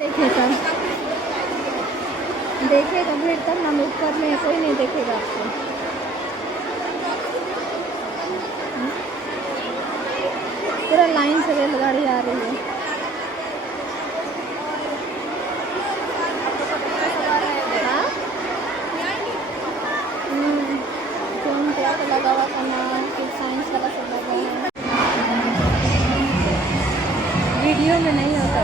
देखेगा देखेगा भीड़ तब हम ऊपर में कोई नहीं देखेगा आपको। पूरा लाइन से रेलगाड़ी आ रही है। हाँ कौन क्या तो लगा हुआ था नाम फिर साइंस वाला सब लगा है। वीडियो में नहीं होता।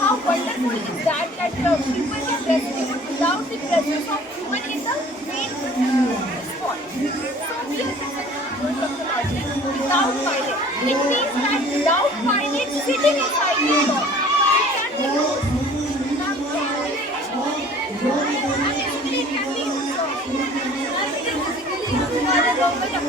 How wonderful is that people can rescue without the presence of human in the main spot. So we are technology without pilot. It means that without pilot sitting inside the car, it can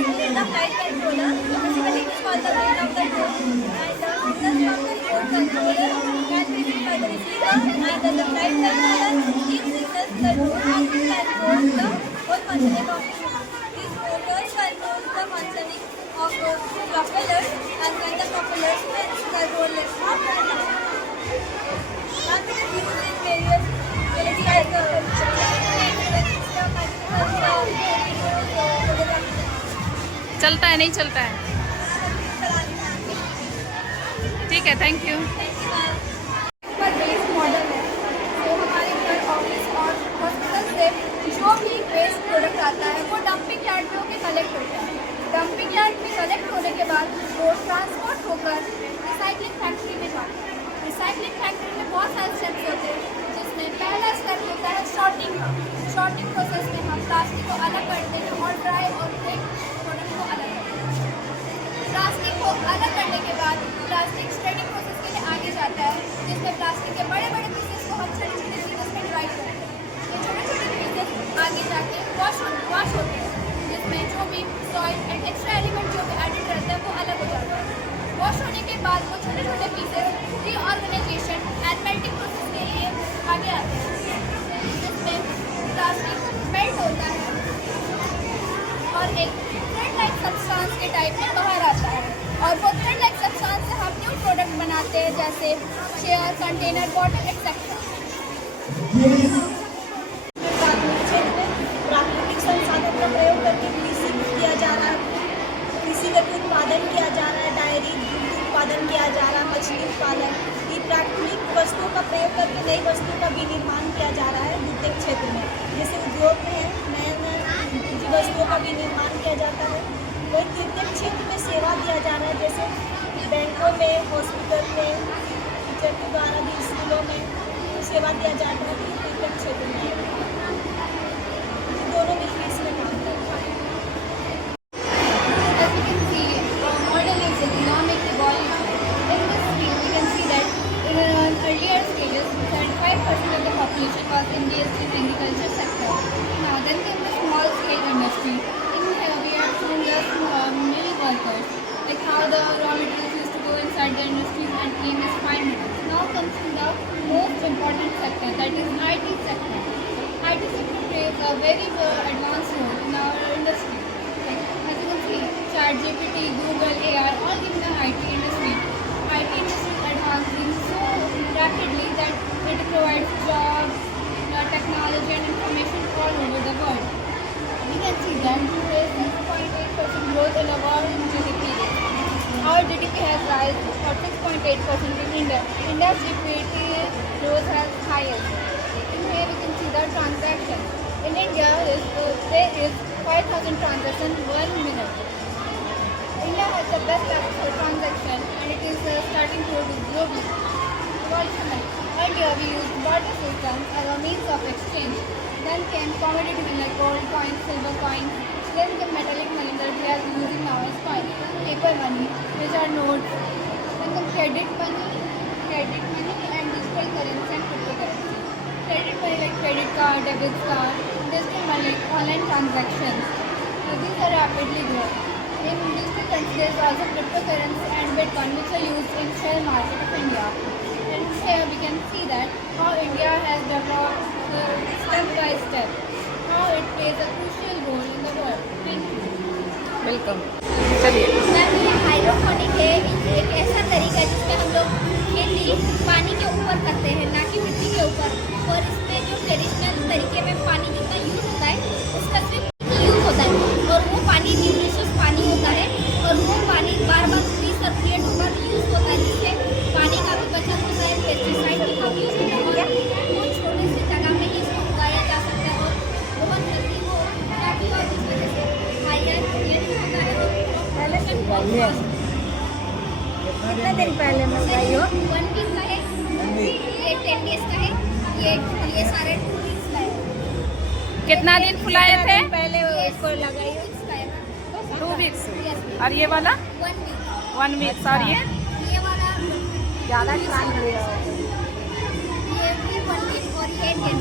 be the flight controller, basically it is called the brain of the drone, and the signals from the remote controller can be read by the receiver, and then the flight controller gives signals to the drone and it controls the whole functioning of the drone. These motors control the functioning of the propellers, and when the propeller spins, the drone lifts up and down. Now it is used in various चलता है नहीं चलता है। ठीक है thank you. Model है तो हमारे घर ऑफिस और हॉस्पिटल से जो भी वेस्ट प्रोडक्ट आता है वो डंपिंग यार्ड में होकर कलेक्ट होता है। डंपिंग यार्ड में कलेक्ट होने के बाद वो ट्रांसपोर्ट होकर रिसाइकलिंग फैक्ट्री में जाता है। रिसाइकलिंग फैक्ट्री में बहुत सारे स्टेप्स होते हैं जिसमें पहला स्टेप होता है शॉर्टिंग का। शॉर्टिंग प्रोसेस में हम प्लास्टिक को अलग करते हैं और ड्राई और वेट प्रोडक्ट को अलग करते हैं। प्लास्टिक को अलग करने के बाद प्लास्टिक श्रेडिंग प्रोसेस के लिए आगे जाता है जिसमें प्लास्टिक के बड़े बड़े पीसेस को हम छोटे छोटे पीसेस में डिवाइड करते हैं। ये छोटे छोटे पीसेस आगे जाके वॉश होते हैं जिसमें जो भी सॉइल एंड एक्स्ट्रा एलिमेंट जो भी एडिड रहता है वो अलग हो जाता है। वॉश होने के बाद वो छोटे छोटे pieces reorganization and melting process के लिए आगे आते हैं जिसमें प्लास्टिक मेल्ट होता है और एक थ्रेड लाइक सब्सटेंस के टाइप में बाहर आता है और वो थ्रेड लाइक सब्सटेंस से हम न्यू प्रोडक्ट बनाते हैं जैसे चेयर कंटेनर बॉटल एक्सेट्रा। प्राकृतिक संसाधन का प्रयोग करके कृषि किया जा रहा है, कृषि का उत्पादन किया जा रहा है, डायरी दूध उत्पादन किया जा रहा है, मछली उत्पादन। ये प्राकृतिक वस्तुओं का प्रयोग करके नई वस्तुओं का विनिर्माण किया जा रहा है द्वितीय क्षेत्र में। जैसे उद्योग में नए नए वस्तुओं का विनिर्माण किया जाता है। वही तृतीय क्षेत्र में सेवा दिया जा रहा है जैसे बैंकों में, हॉस्पिटल में, टीचर के द्वारा भी स्कूलों में सेवा दिया जाता है। तृतीय क्षेत्र में दोनों मिलकर इसमें काम करते हैं। As you can see, modern is economic evolution. In this field, we can see that in earlier stages, 75% of the population was engaged in agriculture sector. Now, then came the small scale industry. In here, we have seen the mill workers, like how the raw materials used to go inside the industries and came as fine metals. Now comes to the most important sector, that is IT sector. IT sector plays a very advanced role in our industry. As you can see, ChatGPT, Google, AI, all in the IT industry. IT industry is advancing so rapidly that it provides jobs, technology and information all over the world. We can see that there is 6.8% growth in our GDP. Our GDP has risen for 6.8% in India. India's GDP growth has highest. In here we can see the transaction. In India, there is 5,000 transactions 1 minute. India has the best access for transaction and it is starting to do globally. Earlier we used barter systems as a means of exchange. Then came commodity like gold coins, silver coins. Then came metallic money that we are using now as coins. Paper money, which are notes. Then come credit money and digital currency and cryptocurrency. Credit money like credit card, debit card. Digital money like online transactions. These are rapidly growing. In digital currency, there is also cryptocurrency and Bitcoin, which are used in share market of India. And here we can see that how India has developed step by step, how it plays a crucial role in the world. Welcome. चलिए। मैम ये हाइड्रोपोनिक है, एक ऐसा तरीका है जिसमें हम लोग खेती पानी के ऊपर करते हैं, ना कि मिट्टी के ऊपर। और इसमें जो ट्रेडिशनल तरीके में पानी जितना यूज़ होता है उसका सिर्फ यूज़ होता है, और वो पानी न्यूट्रिशियस पानी होता है, और वो पानी बार बार रीसर्कुलेट होकर यूज़ होता है, जिससे पानी का भी बचत होता है, पेस्टिसाइड की कम यूज़ होता है, वो छोटे से जगह में ही इसको उगाया जा सकता है और बहुत जल्दी वो काफ़ी, और इस वजह से हायर होता है और कितने दिन पहले मंगाई हो? 1 वीक का है, ये 10 डेज का है, ये सारे 2 वीक्स का है। कितना दिन फुलाए थे? पहले इसको लगाई हो? 2 वीक्स का है। 2 वीक्स। Yes, और ये वाला 1 वीक। 1 वीक। और ये वाला ज़्यादा टाइम लगेगा। ये भी 1 वीक और ये 10 डेज।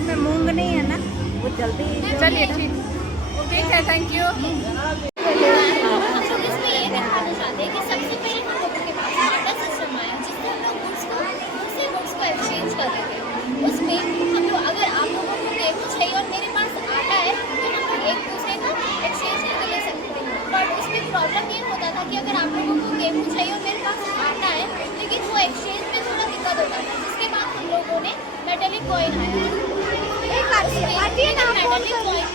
इसमें मूंग नहीं है ना, वो जल्दी चलिए ठीक है, थैंक यू। हम इसमें ये दिखाना चाहते हैं कि सबसे पहले हम लोगों के पास बार्टर सिस्टम आया, जिससे हम लोग दूसरे गुड्स को एक्सचेंज कर रहे थे। उसमें हम लोग, अगर आप लोगों को गेहूँ चाहिए और मेरे पास आटा है, तो हम लोग एक दूसरे का एक्सचेंज करके ले सकते हैं। बट उसमें प्रॉब्लम ये होता था कि अगर आप लोगों को गेहूँ चाहिए और मेरे पास आटा है, लेकिन वो एक्सचेंज में थोड़ा दिक्कत होता था, जिसके बाद हम लोगों ने मेटेलिक कॉइन आया। Metallic coin